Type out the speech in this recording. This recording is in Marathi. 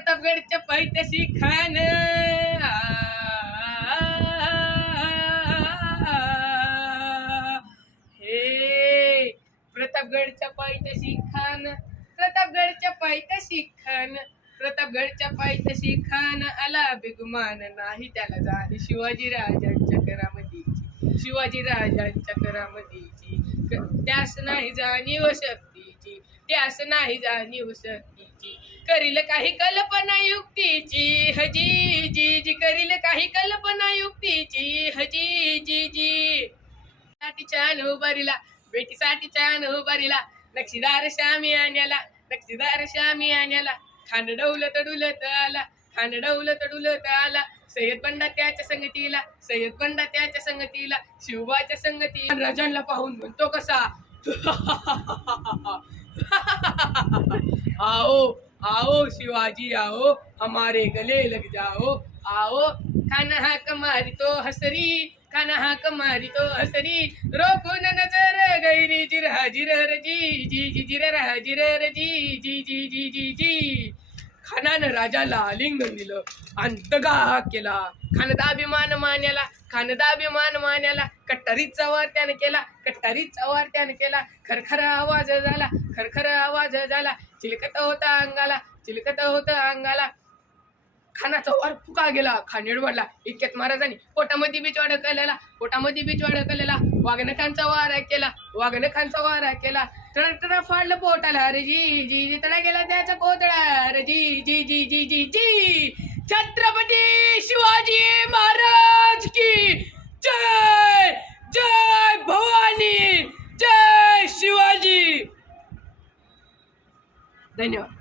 प्रतापगडच्या पायथ्याशी खान हे प्रतापगडच्या पायथ्याशी खान प्रतापगडच्या पायथ्याशी खान प्रतापगडच्या पायथ्याशी खान आला बेगुमान नाही त्याला जाण शिवाजी राजांच्या करामतीची शिवाजी राजांच्या करामतीची त्यास नाही जाणीव शक्तीची त्यास नाही जाणीव शक्तीची करील काही कल्पना युक्तीची हजी जी जी करील काही कल्पना युक्तीची हजी जी जी साठी छान उभारीला बेटीसाठी छान उभारीला नक्षीदार श्यामी आण्याला नक्षीदार श्यामी आण्याला खान डौलत डुलत आला खान डौलत डुलत आला सय्यद बंडा त्याच्या संगतीला सय्यद बंडा त्याच्या संगतीला शिवबाच्या संगतीला राजांना पाहून म्हणतो कसा आओ आओ शिवाजी आओ हमारे गले लग जाओ आओ खाना हाक मारी तो हसरी खाना हाक मारी तो हसरी रोखून नजर गैरी जिरहा जिरर जी जी जी जिरर जिरर जी जी जी जी जी जी खानानं राजाला आलिंगन दिलं आणि दगा केला खानदाभिमान मान्याला खानदाभिमान मान्याला कट्टारीचा वार त्याने केला कट्टारीचा वार त्याने केला खरखर आवाज झाला खरखर आवाज झाला चिलकत होता अंगाला चिलकत होता अंगाला खानाचा वार फुका गेला खान निडवडला इतक्यात महाराजांनी पोटामध्ये बीच अडकलेला पोटामध्ये बीच अडकलेला वाघनखांचा वार केला वाघनखांचा वार केला तडा फाडलं पोटाला अरे जी जी जी तडा गेला त्याचा कोतळा अरे जी जी जी जी जी जी छत्रपती शिवाजी महाराज की जय जय भवानी जय शिवाजी धन्यवाद.